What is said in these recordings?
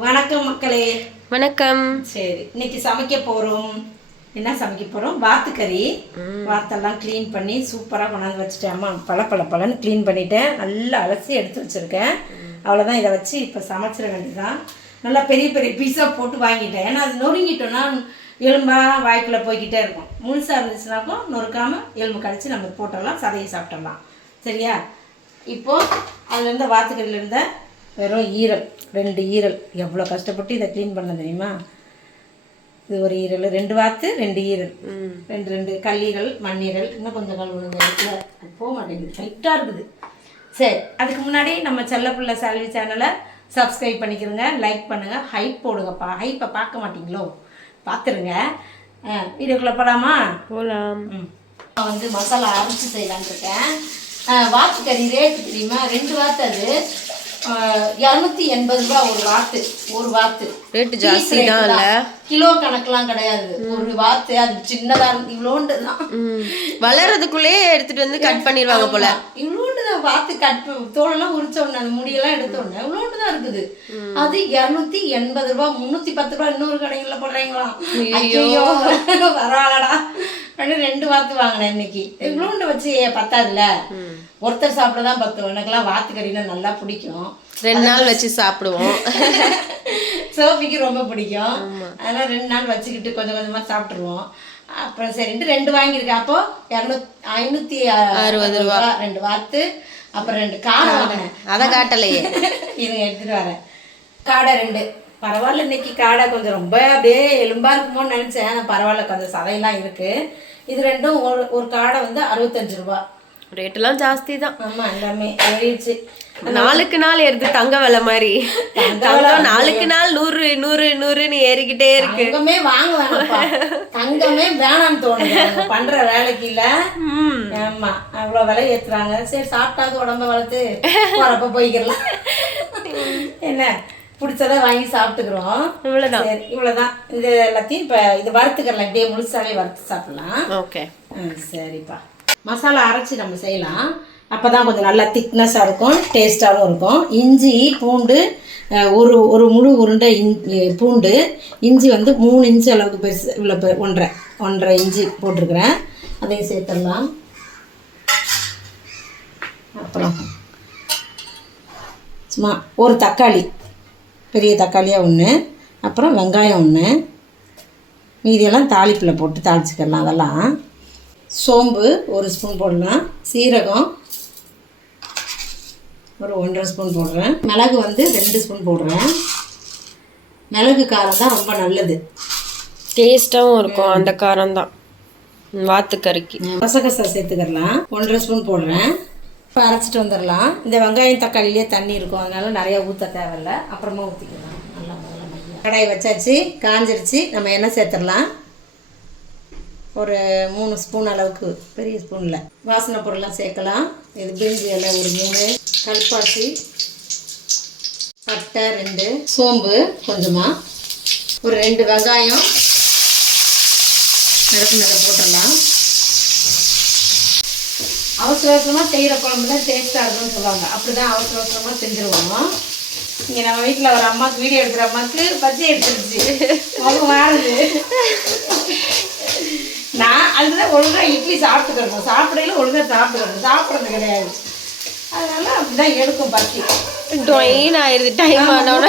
வணக்கம் மக்களே. வணக்கம். சரி, இன்னைக்கு சமைக்க போகிறோம். என்ன சமைக்க போகிறோம்? வாத்துக்கறி. வாத்தெல்லாம் க்ளீன் பண்ணி சூப்பராக கொண்டாந்து வச்சுட்டேன். அம்மா பழன்னு க்ளீன் பண்ணிவிட்டேன். நல்லா அலசி எடுத்து வச்சுருக்கேன். அவ்வளோதான். இதை வச்சு இப்போ சமைச்சிட வேண்டியதுதான். நல்லா பெரிய பெரிய பீஸாக போட்டு வாங்கிட்டேன். ஏன்னா அது நொறுங்கிட்டோன்னா எலும்பாக வாய்க்குள்ளே போய்கிட்டே இருக்கும். முழுசாக இருந்துச்சுனாக்கும் நொறுக்காமல் எலும்பு கடிச்சு நம்ம போட்டலாம், சதையை சாப்பிட்டலாம். சரியா? இப்போது அதுலேருந்து வாத்துக்கறியில் இருந்த வெறும் ஈரல், 2 ஈரல். எவ்வளோ கஷ்டப்பட்டு இதை க்ளீன் பண்ண தெரியுமா? இது ஒரு ஈரல், 2 வாத்து, 2 ஈரல், 2 கல்லீரல், மண்ணீரல். இன்னும் கொஞ்சம் கழுவுணுங்க. இடத்துல போக மாட்டேங்குது, டைட்டாக இருக்குது. சரி, அதுக்கு முன்னாடி நம்ம செல்லப்புள்ள சால்வி சேனலை சப்ஸ்கிரைப் பண்ணிக்கிறோங்க, லைக் பண்ணுங்கள், ஹைப் போடுங்கப்பா. ஹைப்பை பார்க்க மாட்டிங்களோ? பார்த்துருங்க. வீடியோக்குள்ளே போகலாமா? போகலாம். நான் வந்து மசாலா அரைச்சி செய்யலான்னு இருக்கேன். வாத்துக்கறி ரேட்டு தெரியுமா? 2 வாத்து அது 280 ரூபா ஒரு வாத்து. ரேட்டு ஜாஸ்தி தான் இல்ல? கிலோ கணக்கெல்லாம் கிடையாது. ஒரு வாத்து அது சின்னதா இவ்வளோண்டு தான். வளர்றதுக்குள்ளே எடுத்துட்டு வந்து கட் பண்ணிடுவாங்க போல. இவ்வளோண்டு தான் வாத்து. தோலெல்லாம் உரிச்ச உடனே, அந்த முடியெல்லாம் எடுத்த உடனே இவ்வளோண்டு தான் இருக்குது. அது 280 ரூபா. 310 ரூபா இன்னொரு கடைகள்ல போடுறாங்களாம். ஐயோ பரவாயில்லடா. 2 வாத்து வாங்கினேன் இன்னைக்கு. இவ்வளோண்டு வச்சு பத்தாதுல, ஒருத்தர் சாப்பிடதான் பத்தும். எனக்கெல்லாம் வாத்துக்கறினா நல்லா பிடிக்கும். 2 நாள் வச்சு சாப்பிடுவோம். சோஃபிக்கு ரொம்ப பிடிக்கும். அதெல்லாம் 2 நாள் வச்சுக்கிட்டு கொஞ்சம் கொஞ்சமாக சாப்பிட்ருவோம். அப்புறம் சரின்ட்டு 2 வாங்கியிருக்கேன். அப்போ 560 ரூபா 2 வாத்து. அப்புறம் 2 காடை வாங்கினேன். அதை காட்டலையே. இவங்க எடுத்துட்டு வரேன். காடை 2. பரவாயில்ல, இன்னைக்கு காடை கொஞ்சம் ரொம்ப அப்படியே எலும்பா இருக்குமோன்னு நினைச்சேன். ஆனால் பரவாயில்ல, கொஞ்சம் சதையெல்லாம் இருக்கு. இது 2ம் ஒரு காடை வந்து 65 ரூபா. ரேட்டெல்லாம் ஜாஸ்தி தான். ஆமா, எல்லாமே ஏறிடுச்சு. நாளுக்கு நாள் ஏறுது தங்க விலை மாதிரி. நாளுக்கு நாள் 100 100 100ன்னு ஏறிக்கிட்டே இருக்கு. தங்கமே வாங்க வேணாம்ப்பா. தங்கமே வேணாம்னு தோணுது பண்ற வேலைக்கு இல்ல. ஆமா, அவ்வளவு விலை ஏத்துறாங்க. சரி, சாப்பிட்டாது உடம்ப வளர்த்து போறப்ப போய்க்கலாம். என்ன பிடிச்சதை வாங்கி சாப்பிட்டுக்கிறோம். இவ்வளவுதான். சரி, இவ்வளவுதான். இது எல்லாத்தையும் இப்ப இது வறுத்துக்கலாம். இப்படியே முழுசாவே வறுத்து சாப்பிடலாம். ஓகே, சரிப்பா. மசாலா அரைச்சி நம்ம செய்யலாம். அப்போ தான் கொஞ்சம் நல்லா திக்னஸாக இருக்கும், டேஸ்ட்டாகவும் இருக்கும். இஞ்சி பூண்டு ஒரு முழு உருண்டை பூண்டு. இஞ்சி வந்து 3 இன்ச்சு அளவுக்கு பெருசு. இவ்வளோ 1.5 இஞ்சி போட்டிருக்கிறேன். அதையும் சேர்த்துடலாம். அப்புறம் சும்மா ஒரு தக்காளி, பெரிய தக்காளியாக 1. அப்புறம் வெங்காயம் 1. மீதியெல்லாம் தாளிப்பில் போட்டு தாளிச்சிக்கலாம். அதெல்லாம் சோம்பு 1 ஸ்பூன் போடலாம். சீரகம் ஒரு 1.5 ஸ்பூன் போடுறேன். மிளகு வந்து 2 ஸ்பூன் போடுறேன். மிளகு காரம் தான் ரொம்ப நல்லது, டேஸ்ட்டாகவும் இருக்கும். அந்த காரம் தான் வாத்துக்கறிக்கு. கசகசா சேர்த்துக்கலாம். 1.5 ஸ்பூன் போடுறேன். இப்போ அரைச்சிட்டு வந்துடலாம். இந்த வெங்காயம் தக்காளிலே தண்ணி இருக்கும், அதனால நிறையா ஊற்ற தேவையில்லை. அப்புறமா ஊற்றிக்கலாம். நல்லா கடாய் வச்சாச்சு, காஞ்சிருச்சு. நம்ம எண்ணெய் சேர்த்துடலாம். ஒரு 3 ஸ்பூன் அளவுக்கு, பெரிய ஸ்பூனில். வாசனை பொருள்லாம் சேர்க்கலாம். இது பிரிஞ்சி இலை ஒரு 3, கல்பாசி, பட்டை 2, சோம்பு கொஞ்சமாக, ஒரு 2 வெங்காயம் நறுக்கு போட்டுடலாம். அவசர அவசரமாக செய்கிற குழம்பு தான் டேஸ்ட்டாக இருக்குன்னு சொல்லுவாங்க. அப்படி தான் அவசர அவசரமாக செஞ்சுருவோம். இங்கே நம்ம வீட்டில் ஒரு அம்மாவுக்கு வீடியோ எடுக்கிற அம்மாவுக்கு பச்சை எடுத்துருச்சு, அவங்க மாறுது. நான் அதுதான் ஒழுங்காக இட்லி சாப்பிட்டுக்கிறோம், சாப்பிடையில ஒழுங்காக சாப்பிட்றது கிடையாது. அதனால அப்படிதான் எடுக்கும் பச்சி. டொயின் ஆயிடுது டைம் ஆனோட.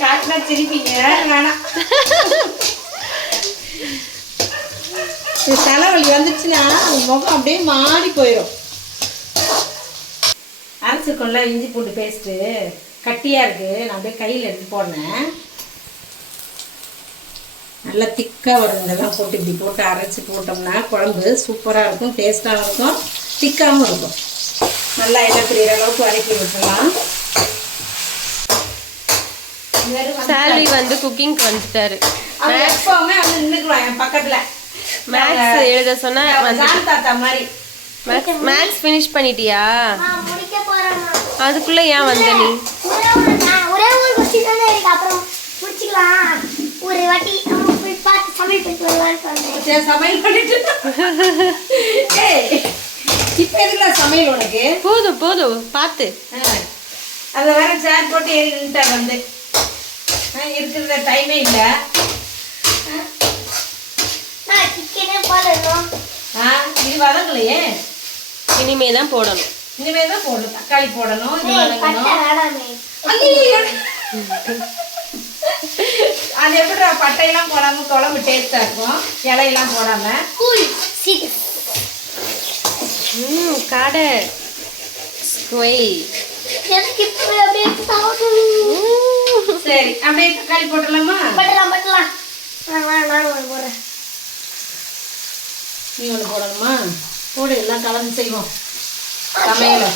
காட்டினா சிரிப்பீங்க, வேணாம். தலைவலி வந்துச்சுன்னா முகம் அப்படியே மாறி போயிடும். அரைச்சிருக்கோம்ல இஞ்சி பூண்டு பேஸ்ட்டு, கட்டியாக இருக்குது. நான் அப்படியே கையில் எடுத்து போடுறேன். நல்லா திக்காக வரும். இதெல்லாம் போட்டு இப்படி போட்டு அரைச்சி போட்டோம்னா குழம்பு சூப்பராக இருக்கும், டேஸ்ட்டாகவும் இருக்கும், திக்காகவும் இருக்கும். நல்லா எல்லாம் பிரிகிற அளவுக்கு வதக்கி விட்டுடலாம். சால்வி வந்து குக்கிங்க்கு வந்துட்டாரு. எப்பவுமே வந்து நின்றுக்குவான் என் பக்கத்தில். மேக்ஸ் எழுத சொன்னா தாத்தா மாதிரி. மேக்ஸ் ஃபினிஷ் பண்ணிட்டியா? அதுக்குள்ள ஏன் வந்த நீ? ஒரே ஒரு क्वेश्चन தான் இருக்கு, அப்புறம் முடிச்சிக்கலாம். ஒரு வாட்டி பார்த்து சமையல் பண்ணிட்டு வரலாம்னு சொன்னேன். சமையல் பண்ணிட்டு இப்போ எதுக்குல சமையல் உனக்கு? போதும் போதும் பார்த்து. அதை வேற சேர் போட்டு ஏறி நின்றுட்டார் வந்து. இருக்கிற டைமே இல்லை. சிக்கனே போடணும். இது வதங்கலையே, இனிமே தான் போடணும். இனிமே தான் போடணும். தக்காளி போடணும், இது வதங்கணும். அது எப்படி பட்டையெல்லாம் போடாம குழம்பு டேஸ்டா இருக்கும், இலையெல்லாம் போடாம. காடை சரி, அப்படியே தக்காளி போட்டுடலாமா? பட்டலாம். நான் போடுறேன். நீ ஒன்று போடணுமா? போடு, எல்லாம் கலந்து செய்வோம் சமையல.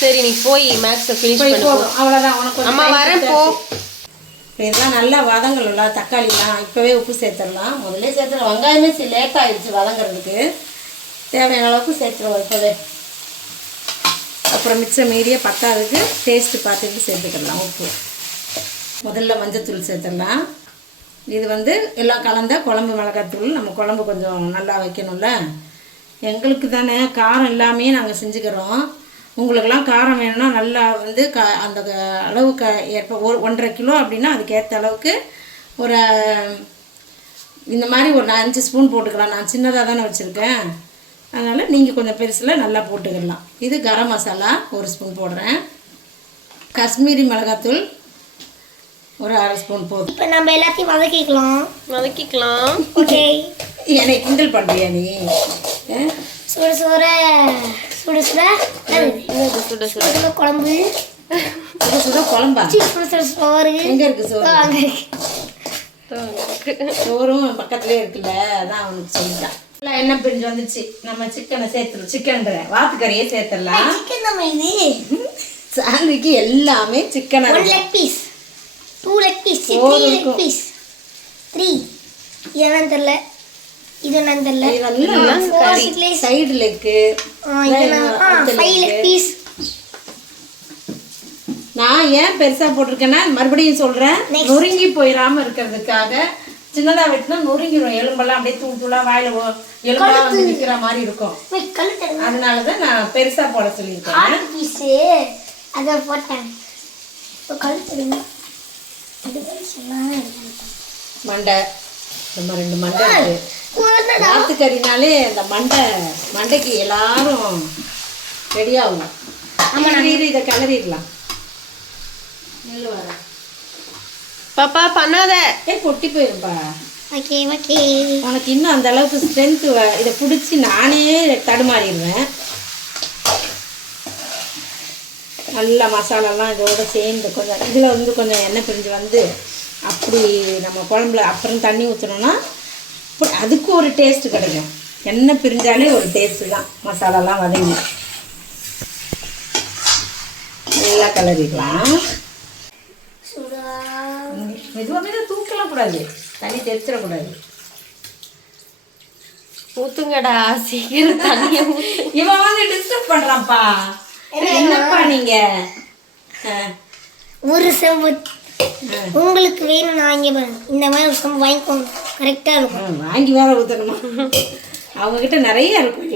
சரி, நீ போய் மேக்ஸை ஃபினிஷ் பண்ணு. போதும், அவ்வளோதான். உனக்கு அம்மா வரேன் போ. இதெல்லாம் நல்லா வதங்கணும்ல, தக்காளிலாம் இப்போவே உப்பு சேர்த்துடலாம். முதல்ல சேர்த்துடலாம். வெங்காயமே லேட் ஆகிடுச்சு வதங்கிறதுக்கு. தேவையான அளவுக்கு சேர்த்துருவோம் இப்போவே. அப்புறம் மிச்சம் மீறிய பத்தாவதுக்கு டேஸ்ட்டு பார்த்துட்டு சேர்த்துக்கலாம் உப்பு. முதல்ல மஞ்சத்தூள் சேர்த்துடலாம். இது வந்து எல்லாம் கலந்த குழம்பு மிளகாத்தூள். நம்ம குழம்பு கொஞ்சம் நல்லா வைக்கணும்ல, எங்களுக்கு தானே காரம் எல்லாமே நாங்கள் செஞ்சுக்கிறோம். உங்களுக்கெல்லாம் காரம் வேணும்னா நல்லா வந்து அந்த அளவுக்கு ஏற்ப 1.5 கிலோ அப்படின்னா அதுக்கேற்ற அளவுக்கு ஒரு இந்த மாதிரி ஒரு 5 ஸ்பூன் போட்டுக்கலாம். நான் சின்னதாக தானே வச்சுருக்கேன், அதனால் நீங்கள் கொஞ்சம் பெருசில் நல்லா போட்டுக்கிடலாம். இது கரம் மசாலா 1 ஸ்பூன் போடுறேன். காஷ்மீரி மிளகாத்தூள் ஒரு 1/2 ஸ்பூன் போதும். இப்போ நம்ம எல்லாத்தையும் வதக்கிக்கலாம். ஓகே. என்னை கிண்டல் பண்ணுறியா நீ? சுட சுட சுட சுட சுட சுட குழம்பு. சுட சுட குழம்பா? சுட சுட சோறு. எங்கே இருக்குது சோறு? அங்கே சோறும் பக்கத்துலேயே இருக்குல்ல, அதான் அவனுக்கு சொல்லிட்டான். எல்லாம் எண்ணெய் பிரிஞ்சு வந்துச்சு. நம்ம சிக்கனை சேர்த்துடும். சிக்கன்ற வாத்துக்கறியே சேர்த்துடலாம். சிக்கன் நம்ம இது சாந்திக்கு எல்லாமே chicken. 1 leg piece, 2 leg piece, 3 leg piece, 3. இதெல்லாம் தெரியல, இது என்னன்னு தெரியல. இதெல்லாம் சைடு லெக்கு, 5 leg piece. நான் ஏன் பெருசா போட்டிருக்கேன்னா மறுபடியும் சொல்றேன், நொறுங்கி போயிடாம இருக்கிறதுக்காக. சின்னதா வெட்டினா நொறுங்கிடும், எலும்பெல்லாம் அப்படியே தூள் தூளா வாயில எலும்பா வந்து நிக்கிற மாதிரி இருக்கும். அதனாலதான் நான் பெருசா போட சொல்லியிருக்கேன். அதை போட்டேன். மண்டை, நம்ம 2 மண்டை இருக்கு. வாத்துக்கறினாலே அந்த மண்டைக்கு எல்லாரும் ரெடி ஆகும். இதை கிளறிடலாம். நெல் வர பாப்பா பண்ணாத, பொட்டி போயிருப்பா. Okay okay. உனக்கு இன்னும் அந்த அளவுக்கு ஸ்ட்ரென்த்து. இதை பிடிச்சி நானே தடுமாறிடுவேன். நல்லா மசாலாலாம் இதோட சேர்ந்து கொஞ்சம் இதில் வந்து கொஞ்சம் எண்ணெய் பிரிஞ்சு வந்து அப்படி நம்ம குழம்புல அப்புறம் தண்ணி ஊற்றணும்னா அதுக்கு ஒரு டேஸ்ட்டு கிடைக்கும். எண்ணெய் பிரிஞ்சாலே ஒரு டேஸ்ட்டு தான். மசாலாலாம் வதங்கி நல்லா கலரிக்கலாம். மெதுவாக தூக்கலாம் கூடாது, தண்ணி தெரிச்சிடக்கூடாது. ஊத்துங்கடா சீக்கிரம் தண்ணியை. இவன் வந்து டிஸ்டர்ப் பண்ணுறான்ப்பா. என்னப்பா நீங்க ஒரு செம்பு உங்களுக்கு வேணும். நான் இங்கே இந்த மாதிரி ஒரு செம்பு வாங்கிக்கோங்க, கரெக்டாக இருக்கும். வாங்கி வேற ஊற்றணுமா? அவங்கக்கிட்ட நிறைய இருக்கும்.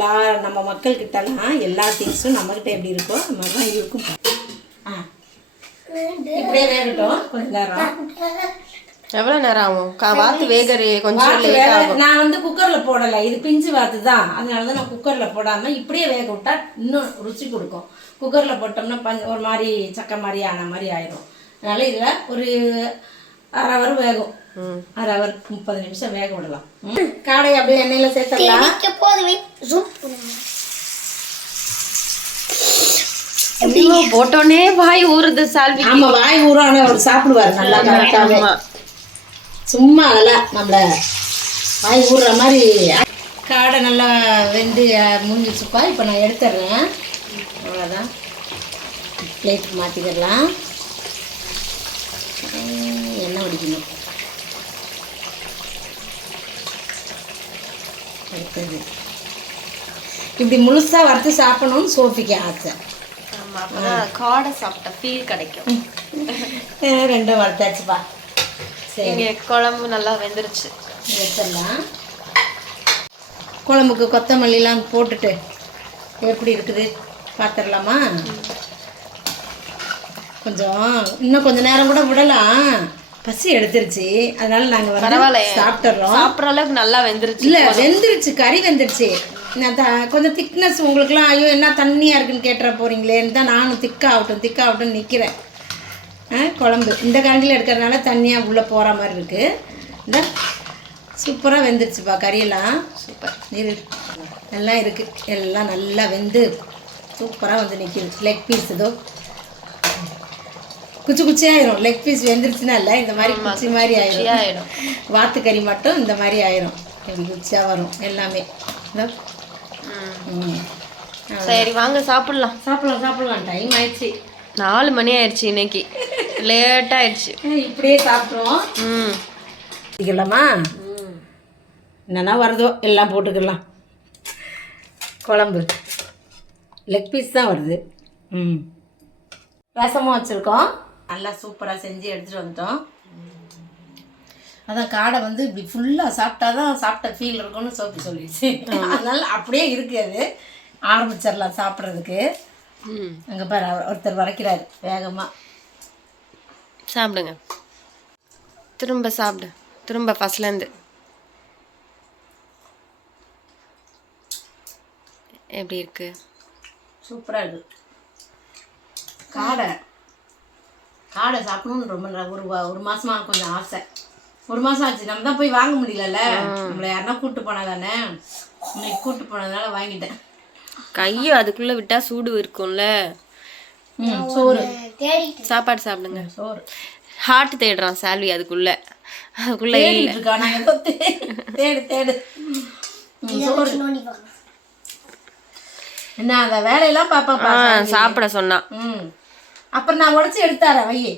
நம்ம மக்கள்கிட்டலாம் எல்லா திங்ஸும் நம்மக்கிட்ட எப்படி இருக்கோ அந்த மாதிரி தான் இருக்கும். இப்படியே வேகட்டும் கொஞ்ச நேரம். எவ்வளோ நேரம் ஆகும்? வாத்து வேகறே கொஞ்சம் லேட் ஆகும். நான் வந்து குக்கரில் போடலை, இது பிஞ்சு வாத்து தான். அதனால தான் நான் குக்கரில் போடாமல் இப்படியே வேக விட்டா இன்னும் ருச்சி கொடுக்கும். குக்கரில் போட்டோம்னா ஒரு மாதிரி சக்கை மாதிரி ஆன மாதிரி ஆயிடும். அதனால இதில் ஒரு 1/2 ஹவர் வேகும். 1/2 ஹவர் 30 நிமிஷம் வேக விடலாம். காடை அப்படியே எண்ணெயில் சேர்த்துடலாம். போட்டோன்னே வாய் ஊறுது சால்வி. ஆமா, வாய் ஊறும். ஆனால் அவர் சாப்பிடுவார் நல்லா கரெக்டாகவே. சும்மா அதெல்லாம் நம்மள வாய் ஊறுற மாதிரி. காடை நல்லா வெந்து முடிஞ்சிச்சுப்பா. இப்போ நான் எடுத்துடுறேன். அவ்வளோதான். பிளேட்டுக்கு மாற்றிக்கிடலாம். எண்ணெய் வடிக்கணும். அடுத்தது இப்படி முழுசாக வறுத்து சாப்பிடணும்னு சோஃபிக்கு ஆசை. காடை சாப்பிட்ட ஃபீல் கிடைக்கும். 2 வறுத்தாச்சுப்பா. சரி, குழம்பு நல்லா வெந்துருச்சு. எடுத்துடலாம். குழம்புக்கு கொத்தமல்லிலாம் போட்டுட்டு எப்படி இருக்குது பார்த்துடலாமா? கொஞ்சம் இன்னும் கொஞ்ச நேரம் கூட விடலாம், பசி எடுத்துருச்சு. அதனால நாங்கள் வந்து சாப்பிட்டுறோம். சாப்பிட்ற அளவுக்கு நல்லா வெந்துருச்சு. இல்லை வெந்துருச்சு, கறி வெந்துருச்சு. நான் கொஞ்சம் திக்னஸ் உங்களுக்குலாம் ஐயோ என்ன தண்ணியாக இருக்குன்னு கேட்டுற போகிறீங்களேன்னு தான் நானும் திக்காகட்டும்னு நிற்கிறேன். குழம்பு இந்த கரண்டியில் எடுக்கிறதுனால தண்ணியாக உள்ளே போகிற மாதிரி இருக்குது. இந்த சூப்பராக வெந்துருச்சுப்பா கறியெல்லாம். சூப்பர் எல்லாம் இருக்குது, எல்லாம் நல்லா வெந்து சூப்பராக வந்து நிற்கிது. லெக் பீஸ் இதோ குச்சி ஆயிரும். லெக் பீஸ் வெந்துருச்சுன்னா இல்லை, இந்த மாதிரி குச்சி மாதிரி ஆயிரும். வாத்துக்கறி மட்டும் இந்த மாதிரி ஆயிரும், இப்படி குச்சியாக வரும் எல்லாமே. சரி வாங்க சாப்பிடலாம். சாப்பிடலாம். டைம் ஆயிடுச்சு, 4 மணி ஆயிடுச்சு. இன்னைக்கு லேட் ஆயிடுச்சு. இப்படியே சாப்பிட்ருவோம். போட்டுக்கலாமா? என்னென்னா வருதோ எல்லாம் போட்டுக்கலாம். குழம்பு லெக் பீஸ் தான் வருது. ரசமும் வச்சுருக்கோம். நல்லா சூப்பராக செஞ்சு எடுத்துகிட்டு வந்துட்டோம். அதான் காடை வந்து இப்படி ஃபுல்லாக சாப்பிட்டா தான் சாப்பிட்ட ஃபீல் இருக்கும்னு சோப்பி சொல்லிடுச்சு. அதனால அப்படியே இருக்குது. ஆரம்பிச்சிடலாம் சாப்பிட்றதுக்கு. அங்கே பாரு ஒருத்தர் வரைக்கிறாரு வேகமாக. சாப்பிடுங்க, திரும்ப சாப்பிடு, திரும்ப ஃபர்ஸ்ட்லேருந்து. எப்படி இருக்கு? சூப்பராக இருக்குது. காடை சாப்பிடணும்னு ரொம்ப ஒரு மாதமாக கொஞ்சம் ஆசை. 1 மாதம் ஆச்சு. நம்ம தான் போய் வாங்க முடியலல்ல, நம்மளை யாருன்னா கூப்பிட்டு போனா தானே. இன்னைக்கு கூப்பிட்டு போனதுனால வாங்கிட்டேன். கையும் அதுக்குள்ளே விட்டால் சூடு இருக்கும்ல. சோறு சாப்பாடு சாப்பிடுங்க. சோறு ஹார்ட் தேடுறான் சால்வி, அதுக்குள்ளே இருக்கா? நான் ஏதோ தேடு சோறு என்ன அந்த வேலையெல்லாம் பாப்பா சாப்பிட சொன்னா. அப்புறம் நான் உடச்சி எடுத்தாரேன் வையே.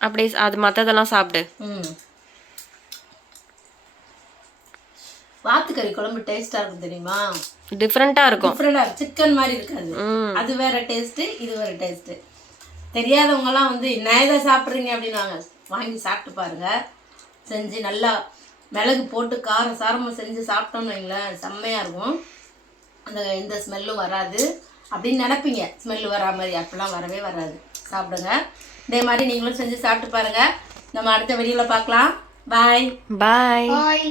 அப்படியே அது மற்றதெல்லாம் சாப்பிடு. வாத்துக்கறி குழம்பு டேஸ்டா இருக்கும் தெரியுமா? டிஃப்ரெண்டா இருக்கும். சிக்கன் மாதிரி இருக்காது. அது வேற டேஸ்ட், இது வேற டேஸ்ட். தெரியாதவங்க எல்லாம் வந்து நான் எதை சாப்பிட்றீங்க அப்படின்னு வாங்கி சாப்பிட்டு பாருங்க. செஞ்சு நல்லா மிளகு போட்டு காரம் சாரமாக செஞ்சு சாப்பிட்டோம்னு வைங்களேன், செம்மையா இருக்கும். அந்த எந்த ஸ்மெல்லும் வராது அப்படின்னு நினைப்பீங்க. ஸ்மெல்லு வரா மாதிரி அப்படிலாம் வரவே வராது. சாப்பிடுங்க. இதே மாதிரி நீங்களும் செஞ்சு சாப்பிட்டு பாருங்க. நம்ம அடுத்த வீடியோவில் பார்க்கலாம். பாய்.